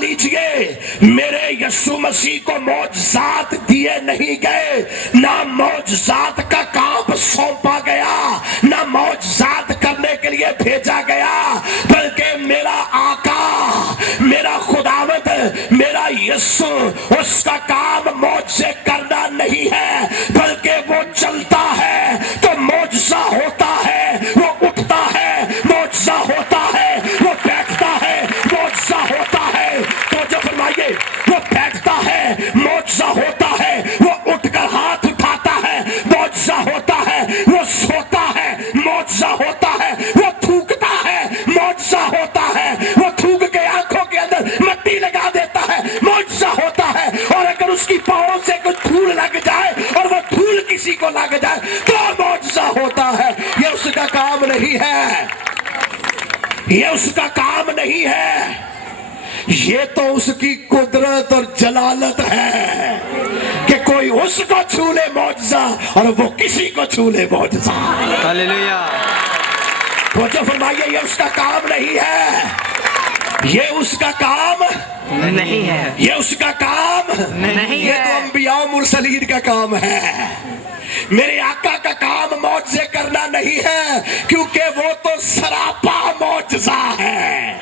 لیجئے میرے یسوع مسیح کو معجزات دیے نہیں گئے، نہ معجزات کا کام سونپا گیا، نہ معجزات کرنے کے لیے بھیجا گیا، بلکہ میرا آقا، میرا خداوند، میرا یسوع، اس کا کام معجزے کرنا نہیں ہے، بلکہ وہ چلتا ہے تو معجزہ ہوتا ہے، وہ اٹھتا ہے معجزہ ہوتا ہے، وہ بیٹھتا ہے معجزہ ہوتا ہے، تو جو فرمائیے وہ بیٹھتا ہے معجزہ ہوتا ہے، وہ اٹھ کر ہاتھ اٹھاتا ہے معجزہ ہوتا ہے، وہ سوتا ہے معجزہ ہوتا ہے، وہ تھوکتا ہے معجزہ ہوتا ہے، وہ تھوک کے آنکھوں کے اندر مٹی لگا دیتا ہے معجزہ ہوتا ہے، اور اگر اس کی پاؤں سے کوئی دھول لگ جائے اور وہ دھول کسی کو لگ جائے تو معجزہ ہوتا ہے۔ یہ اس کا کام نہیں ہے، یہ اس کا کام نہیں ہے، یہ تو اس کی قدرت اور جلالت ہے کہ کوئی اس کو چھو لے معجزہ اور وہ کسی کو چھو لے معجزہ۔ ہاللیلویہ۔ توجہ فرمائیے، یہ اس کا کام نہیں ہے، یہ اس کا کام نہیں ہے، یہ اس کا کام نہیں یہ ہے۔ تو انبیاء و مرسلین کا کام ہے۔ میرے آقا کا کام معجزے کرنا نہیں ہے، کیونکہ وہ تو سراپا معجزہ ہے،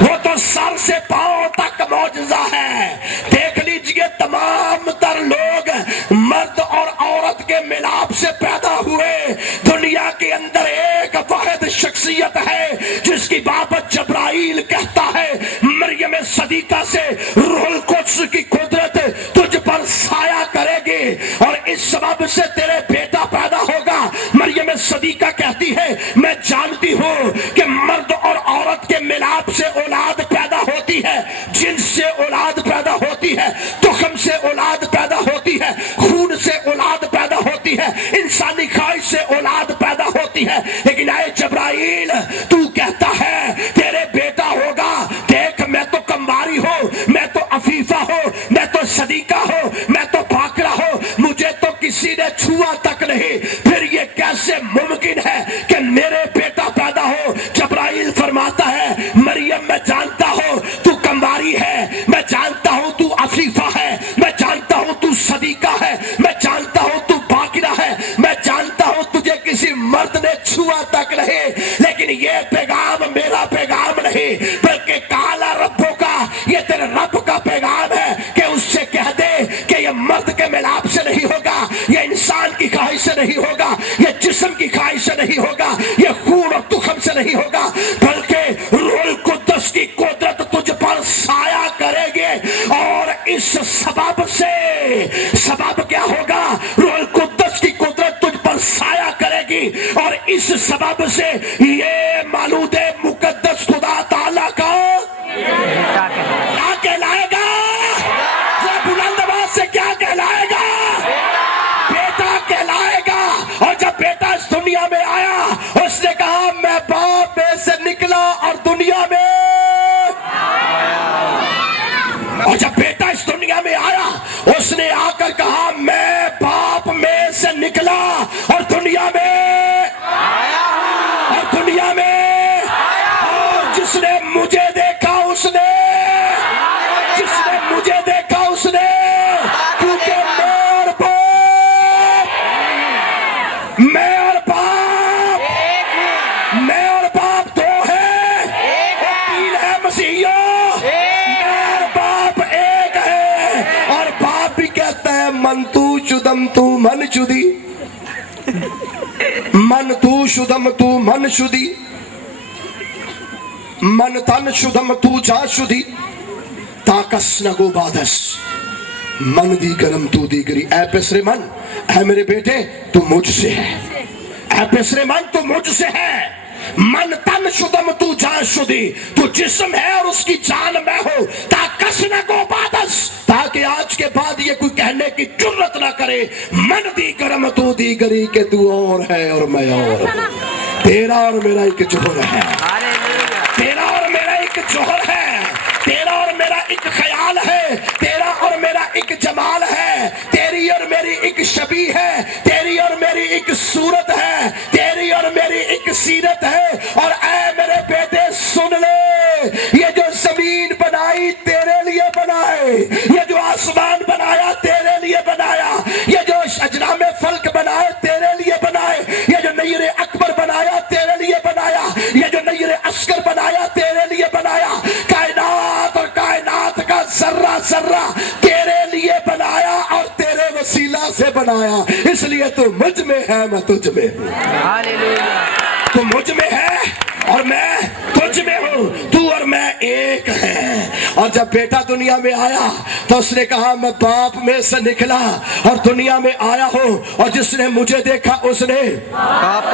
وہ تو سر سے پاؤں تک معجزہ ہے۔ دیکھ لیجئے تمام تر لوگ مرد اور عورت کے ملاپ سے پیدا ہوئے، دنیا کے اندر ایک واحد شخصیت ہے جس کی بابت جبرائیل کہتا ہے مریم صدیقہ سے روح القدس کی قدرت تجھ پر سایہ کرے گی اور اس سبب سے تیرے بیٹا پیدا ہوگا۔ مریم صدیقہ کہتی ہے میں جانتی ہوں کہ مرد اور عورت کے ملاپ سے اولاد پیدا ہوتی ہے، جنس سے اولاد پیدا ہوتی ہے، تخم سے اولاد پیدا ہوتی ہے، خون سے اولاد پیدا ہوتی ہے، انسانی خواہش سے اولاد پیدا ہوتی ہے، لیکن اے جبرائیل تو کہتا ہے تیرے بیٹا ہوگا۔ دیکھ میں تو کماری ہوں، میں تو عفیفہ ہوں، میں تو صدیقہ ہوں، میں تو باکرہ ہوں، مجھے تو کسی نے چھوا تک نہیں، پھر یہ کیسے ممکن ہے کہ میرے بیٹا پیدا ہو؟ جبرائیل فرماتا ہے مریم میں جانتا ہوں تو کماری ہے، میں جانتا ہوں تو عفیفہ ہے، میں جانتا ہوں تو صدیقہ ہے، میں جانتا ہوں تو باکرہ ہے، میں جانتا ہوں تجھے کسی مرد نے چھوا تک نہیں، لیکن یہ پیغام میرا پیغام نہیں بلکہ کالا ربوں کا، یہ تیرے رب کا پیغام ہے کہ اس سے کہہ دے کہ یہ مرد کے ملاپ سے نہیں ہوگا، یہ انسان کی خواہش سے نہیں ہوگا، یہ جسم کی خواہش سے نہیں ہوگا، یہ خون اور تخم سے نہیں ہوگا، بلکہ روح القدس کی قدرت تجھ پر سایہ کرے گے، اور اس سبب سے، سبب کیا ہوگا؟ روح القدس کی قدرت تجھ پر سایہ کرے گی، اور اس سبب سے یہ مولود مقدس خدا تعالیٰ کا کیا کہلائے گا؟ ذرا بلند آواز سے کیا کہلائے گا؟ بیٹا کہلائے گا۔ اور جب بیٹا اس دنیا میں آیا اس نے کہا میں باپ میں سے نکلا اور دنیا میں، اور جب بیٹا اس دنیا میں آیا اس نے آ کر کہا میں باپ میں سے نکلا اور دنیا میں، اور دنیا میں، اور جس نے مجھے دیکھا اس نے، جس نے مجھے دیکھا اس نے، کیونکہ میں اور باپ دو ہیں، تین ہے مسیحیوں، میں اور باپ ایک ہے، اور باپ بھی کہتا ہے من تو شدم تو من شدی، من تو شدم تو من شدی، من تن شدم تو جا شدی، تاکس نگو بادس من دیگرم تو دیگری۔ اے پسر من، اے میرے بیٹے تو مجھ سے ہے، اے پسر من تو مجھ سے ہے، من تن شدم تو جان شدی، تو جسم ہے اور اس کی جان میں ہوں، تاکس نگو بادس، تاکہ آج کے بعد یہ کوئی کہنے کی جرت نہ کرے من دیگرم تو دیگری، کہ تو اور ہے اور میں اور، تیرا اور میرا ایک جوہر ہے، تیرا اور میرا ایک جوہر ہے، تیرا اور میرا ایک خیال ہے، تیرا اور میرا ایک جمال ہے، تیری اور میری ایک شبیہ ہے، تیری اور میری ایک صورت ہے، تیری اور میری ایک سیرت ہے۔ اور اے میرے بیٹے سن لے، یہ جو زمین بنا बनाई तेरे लिए बनाए, ये जो आसमान बनाया तेरे लिए बनाया, ये जो अजनाम फल्क बनाए तेरे लिए बनाए, ये जो नैर अकबर बनाया तेरे लिए बनाया, ये जो नैर अस्कर बनाया तेरे लिए बनाया, कायनात और कायनात का जर्रा जर्रा तेरे लिए बनाया और तेरे वसीला से बनाया, इसलिए तू मुझ में है मैं तुझ में हूँ। हालेलुया। तू मुझ में है और मैं तुझ में हूँ, तू और मैं एक हैं। और जब बेटा दुनिया में आया तो उसने कहा मैं बाप में से निकला और दुनिया में आया हूँ, और जिसने मुझे देखा उसने,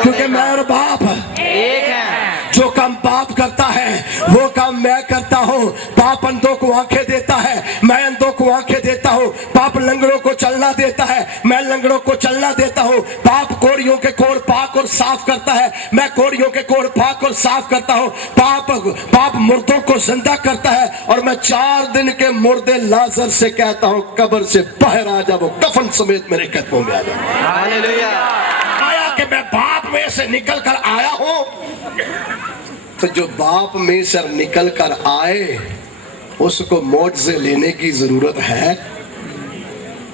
क्योंकि मैं और बाप एक है। जो काम बाप करता है वो काम मैं करता हूँ। बाप अंधों को आंखें देता है, मैं अंधों को आंखें देता हूँ। बाप लंगड़ों को चलना देता है, मैं लंगड़ों को चलना देता हूँ। बाप कोढ़ियों के कोढ़ पाक और साफ करता है, मैं कोढ़ियों के कोढ़ पाक और साफ करता हूँ। बाप मुर्दों को जिंदा करता है, और मैं 4 दिन के मुर्दे लाजर से कहता हूँ कब्र से बाहर आ जा, वो कफन समेत मेरे कदमों में आ जा। हालेलुया। आया कि मैं बाप में से निकल कर आया हूँ, तो जो बाप में से निकल कर आए उसको मौजज़े लेने की जरूरत है,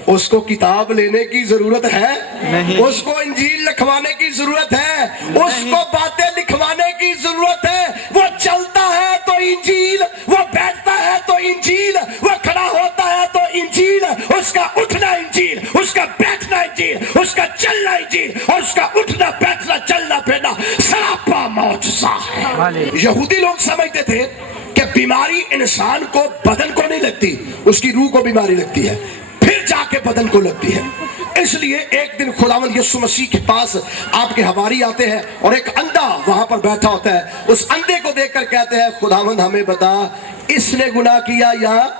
उसको किताब लेने की जरूरत है नहीं। उसको इंजील लिखवाने की जरूरत है, उसको बातें लिखवाने की जरूरत है। वो चलता है तो इंजील, वो बैठता है तो इंजील, वो खड़ा होता है तो इंजील, उसका उठना इंजील, उसका बैठना इंजील, उसका चलना इंजील, और उसका उठना बैठना चलना फिरना सरापा मौजज़ा है। यहूदी लोग समझते थे कि बीमारी इंसान को बदन को नहीं लगती, उसकी रूह को बीमारी लगती है, फिर जाके बदन को लगती है। इसलिए एक दिन खुदावंद यीशु मसीह के पास आपके हवारी आते हैं और एक अंधा वहां पर बैठा होता है। उस अंधे को देखकर कहते हैं खुदावंद हमें बता, इसने गुनाह किया या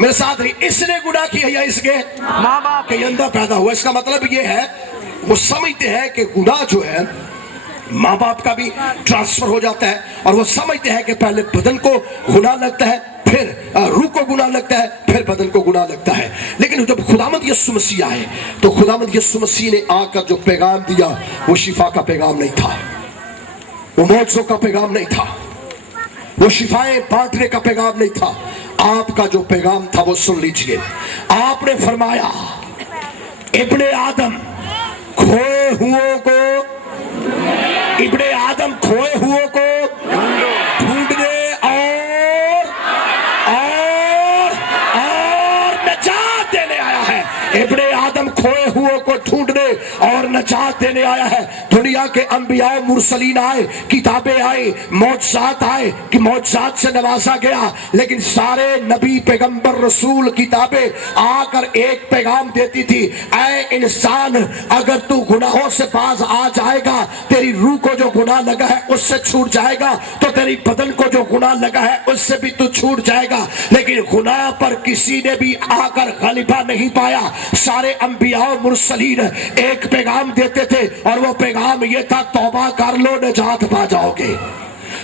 मेरे साथ रही, इसने गुनाह किया या इसके माँ बाप के अंधा पैदा हुआ। इसका मतलब ये है वो समझते हैं कि गुनाह जो है माँ बाप का भी ट्रांसफर हो जाता है, और वो समझते हैं कि पहले बदन को गुनाह लगता है, फिर रूह को गुनाह लगता है, फिर बदन को गुनाह लगता है। लेकिन जब खुदावंद यीशु मसीह आए तो खुदावंद यीशु मसीह ने आकर जो पैगाम दिया वो शिफा का पैगाम नहीं था, वो मौजज़ों का पैगाम नहीं था, वो शिफाएं बांटने का पैगाम नहीं था। आपका जो पैगाम था वो सुन लीजिए। आपने फरमाया इब्ने आदम खोए हुओं को, इब्ने आदम खोए हुओं को ढूंढने और नजात देने आया है। इब्ने आदम खोए हुओं को ढूंढने और नजात देने आया है। दुनिया के अंबिया मुरसलीन आए, किताबें आई, मौजज़ात आए कि मौजज़ात से नवाजा गया, लेकिन सारे नबी पैगंबर रसूल किताबें आकर एक पैगाम देती थी, ऐ इंसान अगर तू गुनाहों से बाज आ जाएगा, तेरी रूह को जो गुनाह लगा है उससे छूट जाएगा, तो तेरी बदन को जो गुनाह लगा है उससे भी तू छूट जाएगा। लेकिन गुनाह पर किसी ने भी आकर गलिबा नहीं पाया। सारे अंबिया मुरसलीन एक पैगाम देते थे, और वो पैगाम ये था, तौबा कर लो नजात पा जाओगे,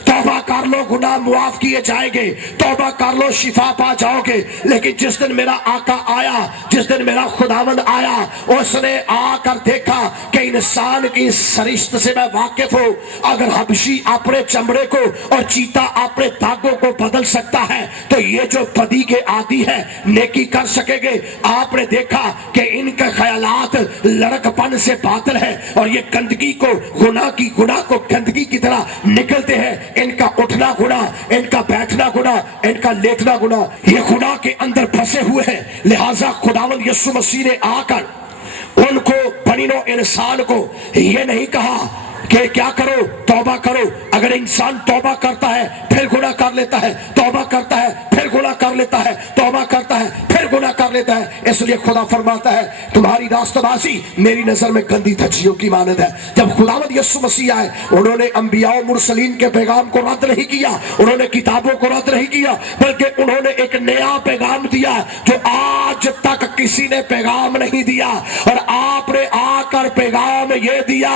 तौबा कर लो गुनाह मुआफ किए जाएंगे, तौबा कर लो शिफा पा जाओगे। लेकिन जिस दिन मेरा आका आया, जिस दिन मेरा खुदावंद आया, उसने आकर देखा कि इंसान की सरिश्त से मैं वाकिफ हूँ। अगर हबशी अपने चमड़े को और चीता अपने धागों को बदल सकता है, तो ये जो बदी के आदि है नेकी कर सकेंगे। आपने देखा कि इनके ख्यालात लड़कपन से बातिल है, और ये गंदगी को गुनाह को गंदगी की तरह निकलते हैं। इनका उठना गुनाह, इनका बैठना गुनाह, इनका लेटना गुनाह, ये गुनाह के अंदर फंसे हुए हैं। लिहाजा खुदावंद यीशु मसीह ने आकर उनको बनीनो इंसान को ये नहीं कहा कि क्या करो, तौबा करो। अगर इंसान तौबा करता है फिर गुनाह कर लेता है, तौबा करता है फिर गुनाह कर लेता है, तौबा करता है फिर गुनाह कर लेता है। इसलिए खुदा फरमाता है तुम्हारी रास्तबाजी मेरी नजर में गंदी धज्जियों की मानद है। जब खुदावंद यीशु मसीह आए, उन्होंने अंबिया और मुरसलीन के पैगाम को रद्द नहीं किया, उन्होंने किताबों को रद्द नहीं किया, बल्कि उन्होंने एक नया पैगाम दिया जो आज तक किसी ने पैगाम नहीं दिया। और आपने आकर पैगाम ये दिया